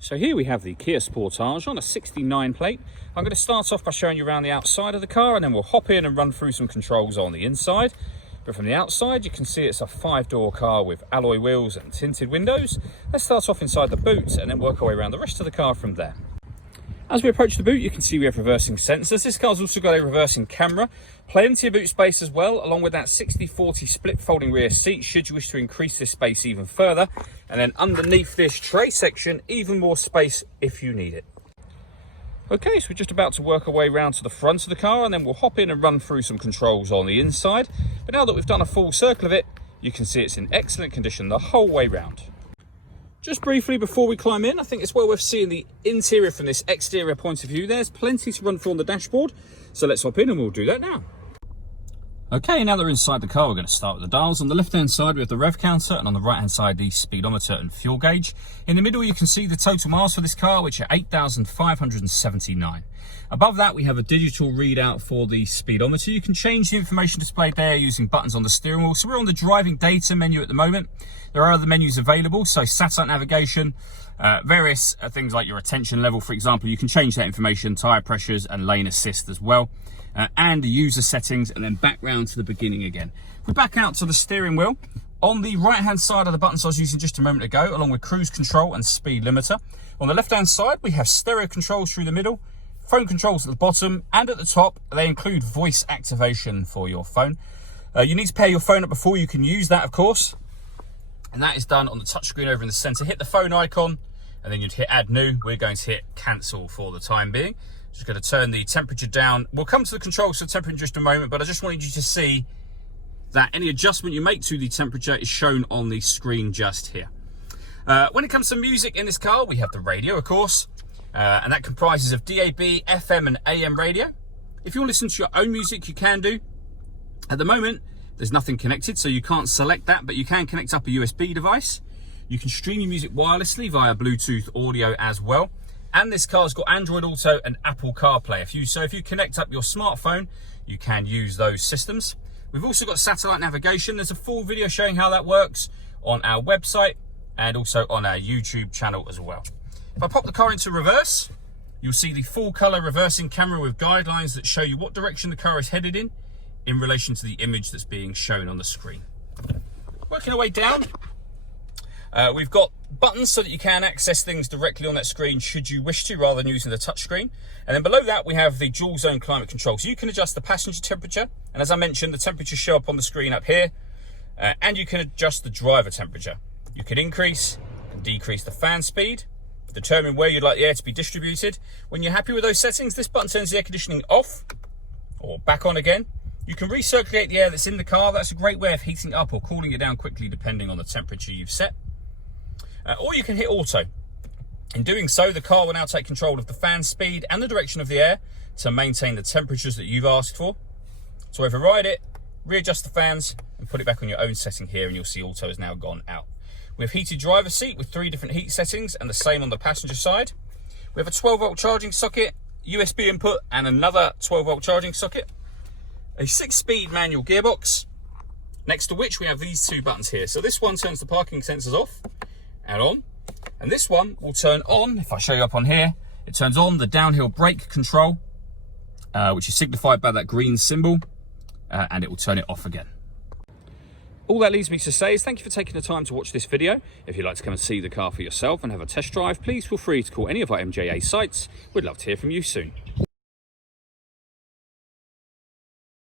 So here we have the Kia Sportage on a 69 plate. I'm going to start off by showing you around the outside of the car, and then we'll hop in and run through some controls on the inside. But from the outside, you can see it's a 5-door car with alloy wheels and tinted windows. Let's start off inside the boot and then work our way around the rest of the car from there. As we approach the boot, you can see we have reversing sensors. This car's also got a reversing camera, plenty of boot space as well, along with that 60-40 split folding rear seat should you wish to increase this space even further. And then underneath this tray section, even more space if you need it. Okay, so we're just about to work our way around to the front of the car, and then we'll hop in and run through some controls on the inside. But now that we've done a full circle of it, you can see it's in excellent condition the whole way round. Just briefly before we climb in, I think it's well worth seeing the interior from this exterior point of view. There's plenty to run through on the dashboard, so let's hop in and we'll do that now. Okay, now that we're inside the car, we're going to start with the dials. On the left-hand side, we have the rev counter, and on the right-hand side, the speedometer and fuel gauge. In the middle, you can see the total miles for this car, which are 8,579. Above that, we have a digital readout for the speedometer. You can change the information displayed there using buttons on the steering wheel. So we're on the driving data menu at the moment. There are other menus available, so satellite navigation, various things like your attention level, for example. You can change that information, tyre pressures and lane assist as well. And the user settings, and then back round to the beginning again. If we back out to the steering wheel, on the right hand side of the buttons I was using just a moment ago, along with cruise control and speed limiter. On the left hand side, we have stereo controls through the middle, phone controls at the bottom, and at the top they include voice activation for your phone. You need to pair your phone up before you can use that, of course, and that is done on the touchscreen over in the center. Hit the phone icon and then you'd hit add new. We're going to hit cancel for the time being. Just going to turn the temperature down. We'll come to the controls for temperature in just a moment, but I just wanted you to see that any adjustment you make to the temperature is shown on the screen just here. When it comes to music in this car, we have the radio, of course, and that comprises of DAB, FM and AM radio. If you want to listen to your own music, you can do. At the moment, there's nothing connected, so you can't select that, but you can connect up a USB device. You can stream your music wirelessly via Bluetooth audio as well. And this car's got Android Auto and Apple CarPlay. If you connect up your smartphone, you can use those systems. We've also got satellite navigation. There's a full video showing how that works on our website and also on our YouTube channel as well. If I pop the car into reverse, you'll see the full color reversing camera with guidelines that show you what direction the car is headed in relation to the image that's being shown on the screen. Working our way down, we've got buttons so that you can access things directly on that screen should you wish to, rather than using the touch screen. And then below that we have the dual zone climate control, so you can adjust the passenger temperature, and as I mentioned, the temperatures show up on the screen up here, and you can adjust the driver temperature. You can increase and decrease the fan speed, determine where you'd like the air to be distributed. When you're happy with those settings, this button turns the air conditioning off or back on again. You can recirculate the air that's in the car. That's a great way of heating up or cooling it down quickly depending on the temperature you've set. Or you can hit auto. In doing so, the car will now take control of the fan speed and the direction of the air to maintain the temperatures that you've asked for. So override it, readjust the fans and put it back on your own setting here, and you'll see auto has now gone out. We have heated driver's seat with 3 different heat settings, and the same on the passenger side. We have a 12-volt charging socket, USB input and another 12-volt charging socket. A 6-speed manual gearbox, next to which we have these 2 buttons here. So this one turns the parking sensors off and on, and this one will turn on. If I show you up on here, it turns on the downhill brake control, which is signified by that green symbol, and it will turn it off again. All that leaves me to say is thank you for taking the time to watch this video. If you'd like to come and see the car for yourself and have a test drive, please feel free to call any of our MJA sites. We'd love to hear from you soon.